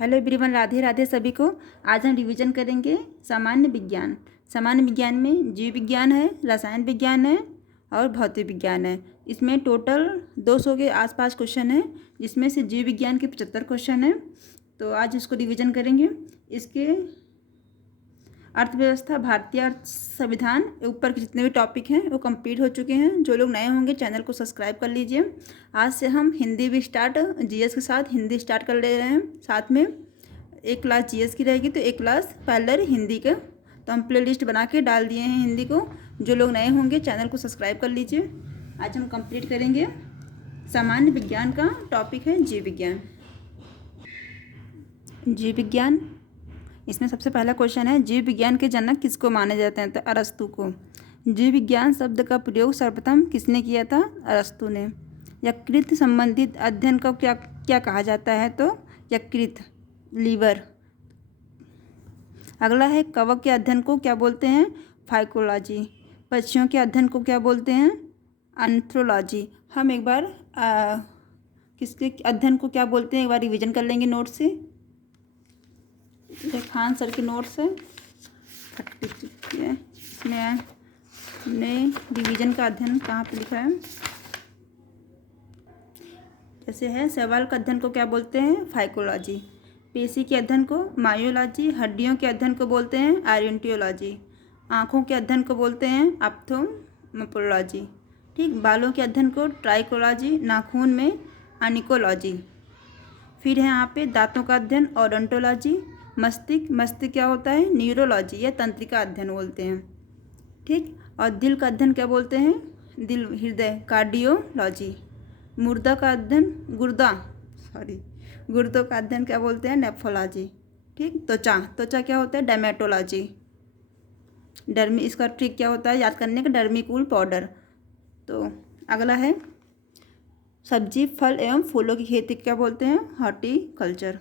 Hello everyone, Radhe Radhe सभी को। आज हम रिवीजन करेंगे सामान्य विज्ञान। सामान्य विज्ञान में जीव विज्ञान है, रसायन विज्ञान है और भौतिक विज्ञान है। इसमें टोटल 200 के आसपास क्वेश्चन है, जिसमें से जीव विज्ञान के 75 क्वेश्चन है। तो आज इसको रिवीजन करेंगे। इसके अर्थव्यवस्था, भारतीय अर्थ संविधान, ऊपर के जितने भी टॉपिक हैं वो कंप्लीट हो चुके हैं। जो लोग नए होंगे चैनल को सब्सक्राइब कर लीजिए। आज से हम हिंदी भी स्टार्ट, जीएस के साथ हिंदी स्टार्ट कर ले रहे हैं। साथ में एक क्लास जीएस की रहेगी तो एक क्लास पैरेलल हिंदी का। तो हम प्ले लिस्ट बना के डाल दिए हैं हिंदी को। जो लोग नए होंगे चैनल को सब्सक्राइब कर लीजिए। आज हम कंप्लीट करेंगे सामान्य विज्ञान का टॉपिक है जीव विज्ञान। जीव विज्ञान, इसमें सबसे पहला क्वेश्चन है, जीव विज्ञान के जनक किसको माने जाते हैं? तो अरस्तु को। जीव विज्ञान शब्द का प्रयोग सर्वप्रथम किसने किया था? अरस्तु ने। यकृत संबंधित अध्ययन को क्या क्या कहा जाता है? तो यकृत, लीवर। अगला है, कवक के अध्ययन को क्या बोलते हैं? फाइकोलॉजी। पक्षियों के अध्ययन को क्या बोलते हैं? एंथ्रोलॉजी। हम एक बार किसके अध्ययन को क्या बोलते हैं एक बार रिवीजन कर लेंगे नोट से। ये खान सर की नोट्स है, इसमें हमने डिवीजन का अध्ययन कहाँ पे लिखा है? जैसे है, शैवाल का अध्ययन को क्या बोलते हैं? फाइकोलॉजी। पेशी के अध्ययन को मायोलॉजी। हड्डियों के अध्ययन को बोलते हैं आर्यन्टियोलॉजी। आँखों के अध्ययन को बोलते हैं ऑप्थोमोपोलॉजी। ठीक। बालों के अध्ययन को ट्राइकोलॉजी। नाखून में एनिकोलॉजी। फिर है यहाँ पे दांतों का अध्ययन ओडोंटोलॉजी। मस्तिष्क क्या होता है? न्यूरोलॉजी या तंत्रिका अध्ययन बोलते हैं। ठीक। और दिल का अध्ययन क्या बोलते हैं? दिल, हृदय, कार्डियोलॉजी। गुर्दों का अध्ययन क्या बोलते हैं? नेफ्रोलॉजी। ठीक। त्वचा क्या होता है? डर्मेटोलॉजी। इसका ट्रिक क्या होता है याद करने का? डर्मिकूल पाउडर। तो अगला है, सब्जी, फल एवं फूलों की खेती क्या बोलते हैं? हॉर्टिकल्चर।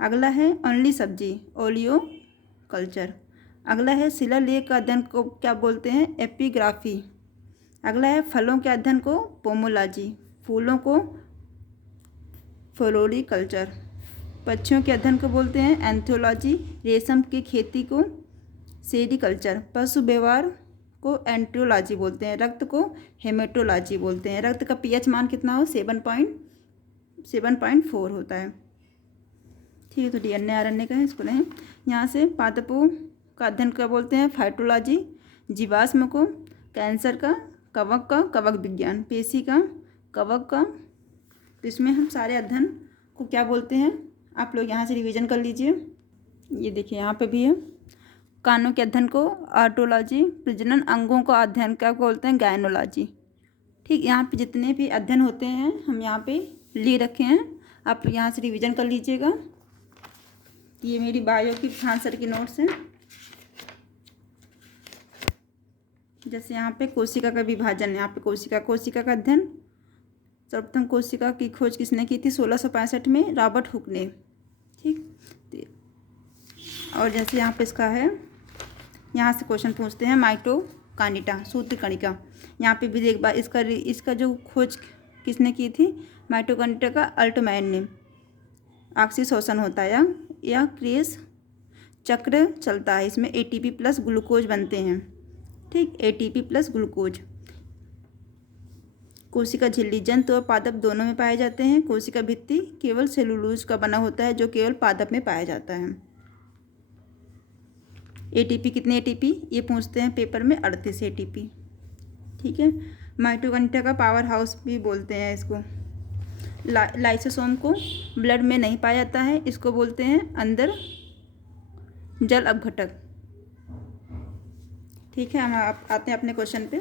अगला है, ओनली सब्जी, ओलियो कल्चर। अगला है, शिलालेख का अध्ययन को क्या बोलते हैं? एपिग्राफी। अगला है, फलों के अध्ययन को पोमोलॉजी। फूलों को फ्लोरिकल्चर। पक्षियों के अध्ययन को बोलते हैं एंथ्रोलॉजी। रेशम की खेती को सेरिकल्चर। पशु व्यवहार को एंट्रोलॉजी बोलते हैं। रक्त को हेमेटोलॉजी बोलते हैं। रक्त का पीएच मान कितना हो? 7.4 होता है। ठीक है। तो डीएनए आरएनए का है, इसको लें। यहाँ से पादपों का अध्ययन क्या बोलते हैं? फाइटोलॉजी। जीवाश्म को कैंसर का, कवक का कवक विज्ञान, पेशी का कवक का। तो इसमें हम सारे अध्ययन को क्या बोलते हैं? आप लोग यहाँ से रिवीजन कर लीजिए। ये देखिए यहाँ पे भी है। कानों के अध्ययन को ऑटोलॉजी। प्रजनन अंगों का अध्ययन क्या बोलते हैं? गायनोलॉजी। ठीक। यहाँ पे जितने भी अध्ययन होते हैं हम यहाँ पे ले रखे हैं, आप यहाँ से रिवीजन कर लीजिएगा। ये मेरी बायो की खान सर की नोट्स हैं। जैसे यहाँ पे कोशिका का विभाजन, यहाँ पे कोशिका का अध्ययन। सर्वप्रथम कोशिका की खोज किसने की थी? 1665 में रॉबर्ट हुक ने। ठीक। और जैसे यहाँ पे इसका है, यहाँ से क्वेश्चन पूछते हैं, माइटोकॉन्ड्रिया, सूत्र कणिका। यहाँ पे भी एक बार इसका जो खोज किसने की थी? माइटोकॉन्ड्रिया का अल्टमैन ने। आपसी शोषण होता है या क्रेस चक्र चलता है। इसमें एटीपी प्लस ग्लूकोज बनते हैं। ठीक। ATP plus glucose. कोशिका झिल्ली, जंतु और पादप दोनों में पाए जाते हैं। कोशिका भित्ति केवल सेलुलोज का बना होता है, जो केवल पादप में पाया जाता है। एटीपी कितने एटीपी? ये पूछते हैं पेपर में, 38 एटीपी। ठीक है। माइटोकॉन्ड्रिया का पावर हाउस भी बोलते हैं इसको। लाइसोसोम को ब्लड में नहीं पाया जाता है, इसको बोलते हैं अंदर जल अपघटक। ठीक है। हम आते हैं अपने क्वेश्चन पे।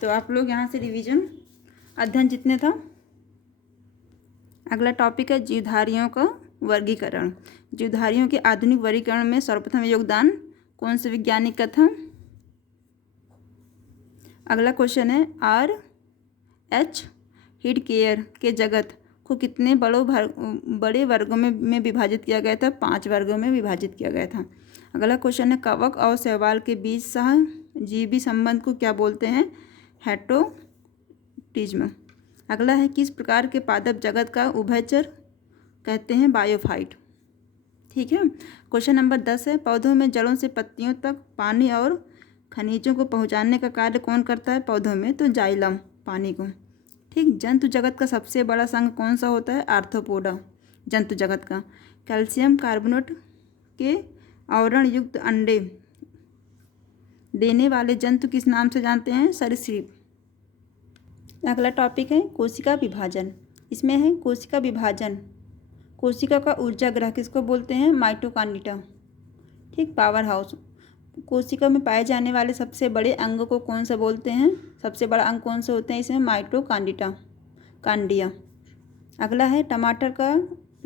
तो आप लोग यहाँ से रिवीजन अध्ययन जितने था। अगला टॉपिक है जीवधारियों का वर्गीकरण। जीवधारियों के आधुनिक वर्गीकरण में सर्वप्रथम योगदान कौन से वैज्ञानिक का था? अगला क्वेश्चन है, R.H. हिडकेयर के जगत को कितने बड़े वर्गों में विभाजित किया गया था? 5 वर्गों में विभाजित किया गया था। अगला क्वेश्चन है, कवक और शैवाल के बीच सहजीवी संबंध को क्या बोलते हैं? हेटेरोटिज्म। अगला है, किस प्रकार के पादप जगत का उभयचर कहते हैं बायोफाइट। ठीक है। क्वेश्चन नंबर 10 है, पौधों में जड़ों से पत्तियों तक पानी और खनिजों को पहुंचाने का कार्य कौन करता है पौधों में? तो जाइलम, पानी को। ठीक। जंतु जगत का सबसे बड़ा संघ कौन सा होता है? आर्थ्रोपोडा, जंतु जगत का। कैल्शियम कार्बोनेट के आवरण युक्त अंडे देने वाले जंतु किस नाम से जानते हैं? सरीसृप। अगला टॉपिक है कोशिका विभाजन। इसमें है कोशिका विभाजन। कोशिका का ऊर्जा ग्रह किसको बोलते हैं? माइटोकॉन्ड्रिया। ठीक। Power house. कोशिका में पाए जाने वाले सबसे बड़े अंग को कौन सा बोलते हैं? सबसे बड़ा अंग कौन से होते हैं इसमें? कांडिया। अगला है टमाटर का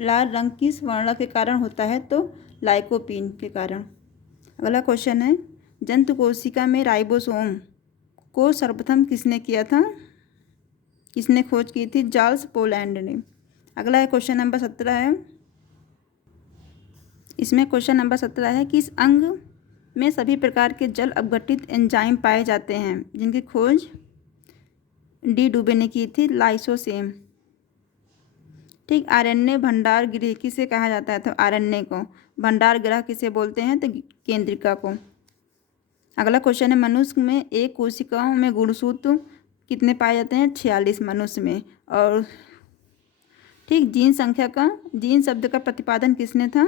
लाल रंग किस वर्ण के कारण होता है? तो लाइकोपीन के कारण। अगला क्वेश्चन है, जंतु कोशिका में राइबोसोम को सर्वप्रथम किसने किया था? किसने खोज की थी? चार्ल्स पोलैंड ने। अगला है क्वेश्चन नंबर 17 है। इसमें क्वेश्चन नंबर 17 है, किस अंग में सभी प्रकार के जल अपघटित एंजाइम पाए जाते हैं जिनकी खोज डी डुबे ने की थी? लाइसोसोम। ठीक। आरएनए भंडार गृह किसे कहा जाता है? तो आरएनए को। भंडार गृह किसे बोलते हैं? तो केंद्रिका को। अगला क्वेश्चन है, मनुष्य में एक कोशिकाओं में गुणसूत्र कितने पाए जाते हैं? 46 मनुष्य में। और ठीक, जीन शब्द का प्रतिपादन किसने था?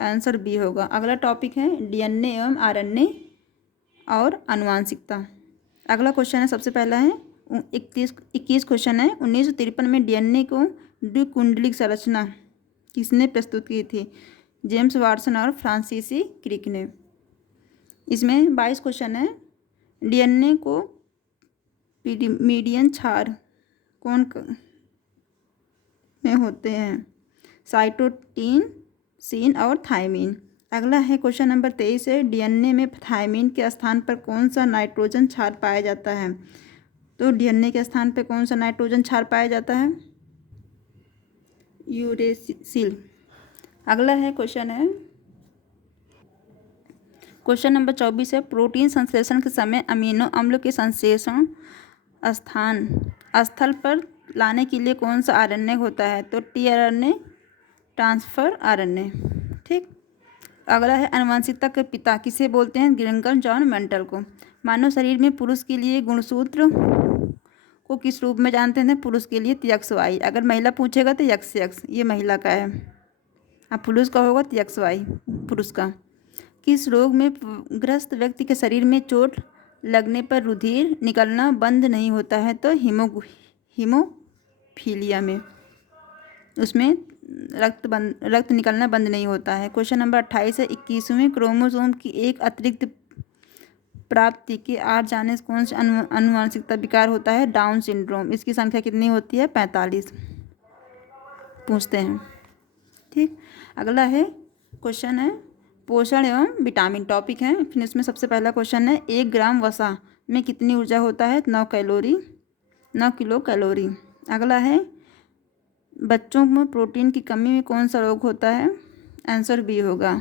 आंसर बी होगा। अगला टॉपिक है डीएनए एवं आरएनए और आनुवांशिकता। अगला क्वेश्चन है, सबसे पहला है 21 क्वेश्चन है। 1953 में डीएनए को द्विकुंडलिक संरचना किसने प्रस्तुत की थी? जेम्स वाटसन और फ्रांसीसी क्रिक ने। इसमें 22 क्वेश्चन है, डीएनए को मीडियन क्षार कौन में होते हैं? साइटोसिन, सीन और थायमीन। अगला है क्वेश्चन नंबर 23 है, डीएनए में थायमीन के स्थान पर कौन सा नाइट्रोजन क्षार पाया जाता है? तो डीएनए के स्थान पर कौन सा नाइट्रोजन क्षार पाया जाता है? यूरेसिल। अगला है क्वेश्चन नंबर 24 है, प्रोटीन संश्लेषण के समय अमीनो अम्ल के संश्लेषण स्थल पर लाने के लिए कौन सा आरएनए होता है? तो टीआरएनए, ट्रांसफर आरएनए। ठीक। अगला है आनुवंशिकता के पिता किसे बोलते हैं? ग्रेगर जॉन मेंडल को। मानव शरीर में पुरुष के लिए गुणसूत्र को किस रूप में जानते हैं? पुरुष के लिए XY। अगर महिला पूछेगा तो XX, ये महिला का है। अब पुरुष का होगा तो XY, पुरुष का। किस रोग में ग्रस्त व्यक्ति के शरीर में चोट लगने पर रुधिर निकलना बंद नहीं होता है? तो हीमोफीलिया में, उसमें रक्त निकलना बंद नहीं होता है। क्वेश्चन नंबर 28 है, 21वें क्रोमोसोम की एक अतिरिक्त प्राप्ति के 8 जाने से कौन सा आनुवंशिकता विकार होता है? Down syndrome. इसकी संख्या कितनी होती है? 45 पूछते हैं। ठीक। अगला है क्वेश्चन है पोषण एवं विटामिन टॉपिक है। फिर इसमें सबसे पहला क्वेश्चन है, 1 ग्राम वसा में कितनी ऊर्जा होता है? 9 किलो कैलोरी। अगला है, बच्चों में प्रोटीन की कमी में कौन सा रोग होता है? आंसर बी होगा।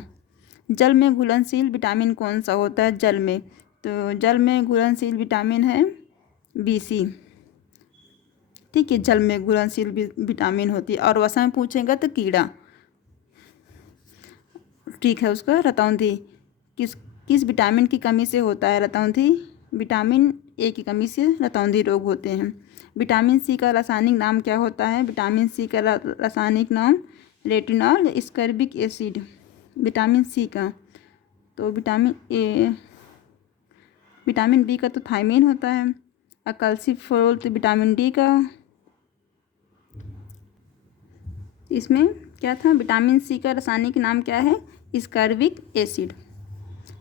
जल में घुलनशील विटामिन कौन सा होता है? जल में, तो जल में घुलनशील विटामिन है BC। ठीक है, जल में घुलनशील विटामिन होती है। और वसा में पूछेगा तो कीड़ा। ठीक है, उसका रतौंधी किस विटामिन की कमी से होता है? रतौंधी विटामिन A की कमी से रतौंधी रोग होते हैं। विटामिन C का रासायनिक नाम क्या होता है? विटामिन C का रासायनिक नाम retinol ascorbic acid. Vitamin C का, तो विटामिन B का तो थायमीन होता है। अकल्सिफोल तो विटामिन D का। इसमें क्या था? विटामिन C का रासायनिक नाम क्या है? Ascorbic acid.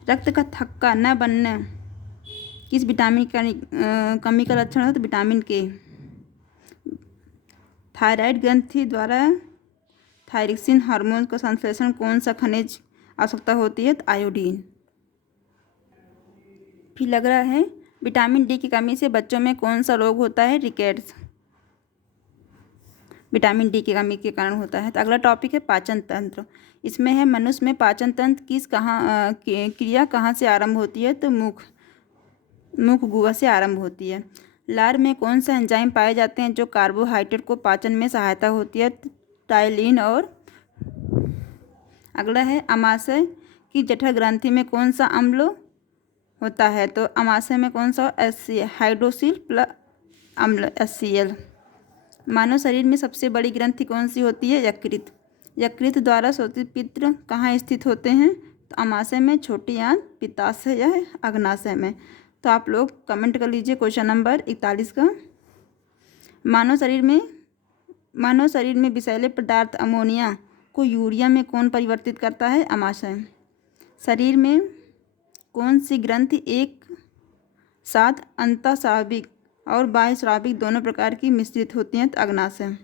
रक्त का थक्का न बनना किस विटामिन का कमी का लक्षण है? तो विटामिन K। थायराइड ग्रंथि द्वारा थायरोक्सिन हार्मोन का संश्लेषण कौन सा खनिज आवश्यकता होती है? तो आयोडीन। फिर लग रहा है, विटामिन D की कमी से बच्चों में कौन सा रोग होता है? रिकेट्स। विटामिन D की कमी के कारण होता है। तो अगला टॉपिक है पाचन तंत्र। इसमें है, मनुष्य में पाचन तंत्र क्रिया कहाँ से आरंभ होती है? तो मुख गुहा से आरंभ होती है। लार में कौन सा एंजाइम पाए जाते हैं जो कार्बोहाइड्रेट को पाचन में सहायता होती है? टाइलिन। और अगला है अमाशय की जठर ग्रंथि में कौन सा अम्ल होता है? तो अमाशय में कौन सा? HCl, हाइड्रोक्सिल प्लस अम्ल HCl। मानव शरीर में सबसे बड़ी ग्रंथि कौन सी होती है? यकृत। यकृत द्वारा शोषित पित्र कहाँ स्थित होते हैं? तो अमाशय में, छोटी आंत, पित्ताशय या अग्नाशय में। तो आप लोग कमेंट कर लीजिए क्वेश्चन नंबर 41 का। मानव शरीर में विषैले पदार्थ अमोनिया को यूरिया में कौन परिवर्तित करता है? अमाशय। शरीर में कौन सी ग्रंथि एक साथ अंतःस्राविक और बाह्यस्राविक दोनों प्रकार की मिश्रित होती हैं? तो अग्नाशय।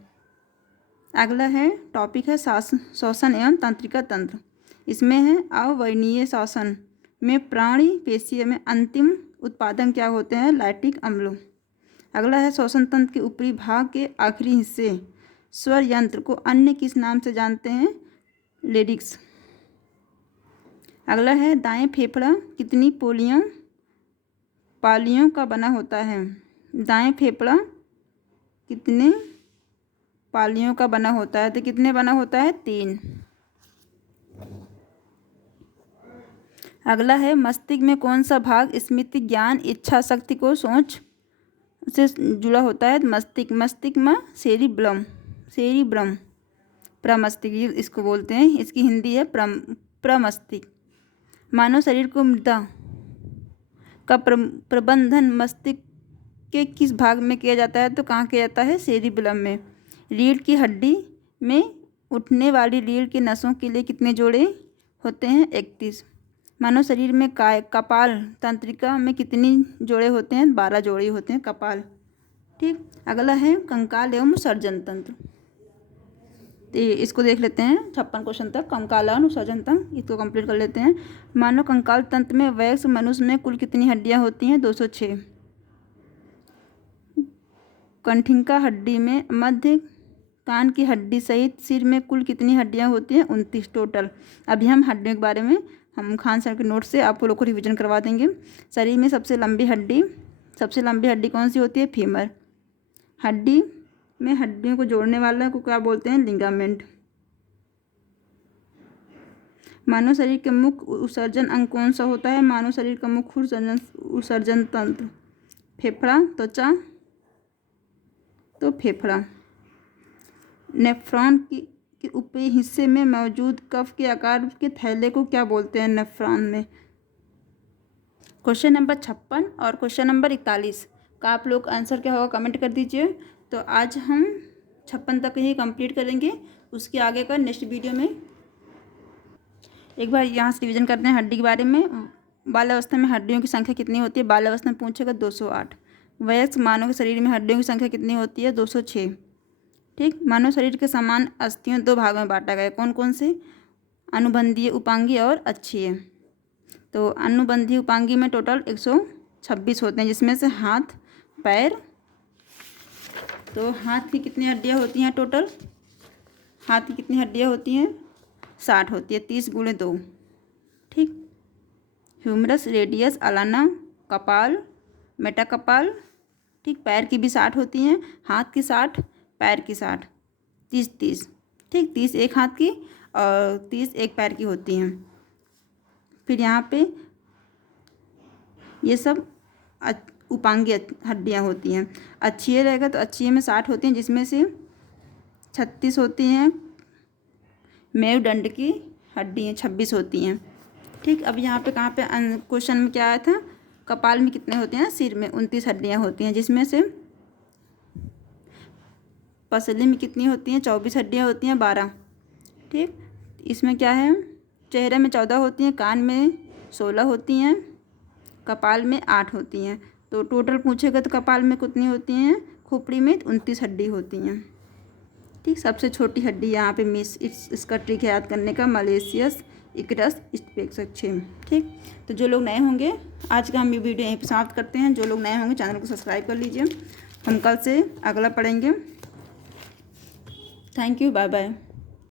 अगला है टॉपिक है श्वसन एवं तंत्रिका तंत्र। इसमें है अवयवीय श्वसन में प्राणी पेशियों में अंतिम उत्पादन क्या होते हैं? लैक्टिक अम्ल। अगला है श्वसन तंत्र के ऊपरी भाग के आखिरी हिस्से स्वर यंत्र को अन्य किस नाम से जानते हैं? लेरिक्स। अगला है दाएं फेफड़ा कितनी पालियों का बना होता है? दाएं फेफड़ा कितने पालियों का बना होता है? तो कितने बना होता है? 3। अगला है मस्तिष्क में कौन सा भाग स्मृति, ज्ञान, इच्छा शक्ति को सोच से जुड़ा होता है? मस्तिष्क में सेरिब्रम प्रमस्तिष्क इसको बोलते हैं। इसकी हिंदी है प्रमस्तिष्क। मानव शरीर को मृदा का प्रबंधन मस्तिष्क के किस भाग में किया जाता है? तो कहाँ किया जाता है? सेरिबेलम में। रीढ़ की हड्डी में उठने वाली रीढ़ के नसों के लिए कितने जोड़े होते हैं? 31। मानव शरीर में कपाल तंत्रिका में कितनी जोड़े होते हैं? 12 जोड़े होते हैं कपाल। ठीक। अगला है कंकाल एवं विसर्जन तंत्र। तो इसको देख लेते हैं 56 क्वेश्चन तक। कंकाल एवं विसर्जन तंत्र इसको कंप्लीट कर लेते हैं। मानव कंकाल तंत्र में वयस्क मनुष्य में कुल कितनी हड्डियां होती हैं? 206। कंठिका हड्डी में मध्य कान की हड्डी सहित सिर में कुल कितनी हड्डियां होती हैं? 29 टोटल। अभी हम हड्डियों के बारे में हम खान सर के नोट से आप लोग को रिवीजन करवा देंगे। शरीर में सबसे लंबी हड्डी कौन सी होती है? फीमर। हड्डी में हड्डियों को जोड़ने वाला को क्या बोलते हैं? लिगामेंट। मानव शरीर के मुख्य उत्सर्जन अंग कौन सा होता है? मानव शरीर का मुख्य उत्सर्जन तंत्र फेफड़ा, त्वचा, तो फेफड़ा। नेफ्रॉन के ऊपरी हिस्से में मौजूद कफ के आकार के थैले को क्या बोलते हैं? नेफ्रॉन में। क्वेश्चन नंबर 56 और क्वेश्चन नंबर 41 का आप लोग आंसर क्या होगा कमेंट कर दीजिए। तो आज हम 56 तक ही कंप्लीट करेंगे। उसके आगे का नेक्स्ट वीडियो में एक बार यहाँ से रिवीजन करते हैं हड्डी के बारे में। बाल्यावस्था में हड्डियों की संख्या कितनी होती है? बाल्यावस्था में पूछेगा 208। वयस्क मानव के शरीर में हड्डियों की संख्या कितनी होती है? 206। ठीक। मानव शरीर के समान अस्थियों 2 भागों में बांटा गया। कौन कौन से? अनुबंधीय, उपांगी और अक्षीय। तो अनुबंधीय उपांगी में टोटल 126 होते हैं, जिसमें से हाथ, पैर। तो हाथ की कितनी हड्डियां होती हैं टोटल? हाथ की कितनी हड्डियां होती हैं? 60 होती है। 30 × 2। ठीक। ह्यूमरस, रेडियस, अलाना, कपाल, मेटाकपाल। ठीक। पैर की भी 60 होती हैं। हाथ की 60, पैर की 60। 30। ठीक। 30 एक हाथ की और 30 एक पैर की होती हैं। फिर यहाँ पे ये सब उपांगी हड्डियाँ होती हैं। अक्षीय रहेगा तो अक्षीय में 60 होती हैं, जिसमें से 36 होती हैं। मेरुदंड की हड्डियाँ 26 होती हैं। ठीक। अब यहाँ पे कहाँ पे क्वेश्चन में क्या आया था? कपाल में कितने होते हैं? सिर में 29 हड्डियाँ होती हैं, जिसमें से पसली में कितनी होती हैं? 24 हड्डियाँ होती हैं, 12। ठीक। इसमें क्या है? चेहरे में 14 होती हैं, कान में 16 होती हैं, कपाल में 8 होती हैं। तो टोटल पूछेगा तो कपाल में कितनी होती हैं? खोपड़ी में 29 हड्डी होती हैं। ठीक। सबसे छोटी हड्डी यहाँ पे मिस इसका ट्रिक याद करने का, मलेशियस इक्टस स्पेक्सम। ठीक। तो जो लोग नए होंगे, आज का हम ये वीडियो यहीं पर समाप्त करते हैं। जो लोग नए होंगे चैनल को सब्सक्राइब कर लीजिए। हम कल से अगला पढ़ेंगे। Thank you. Bye bye.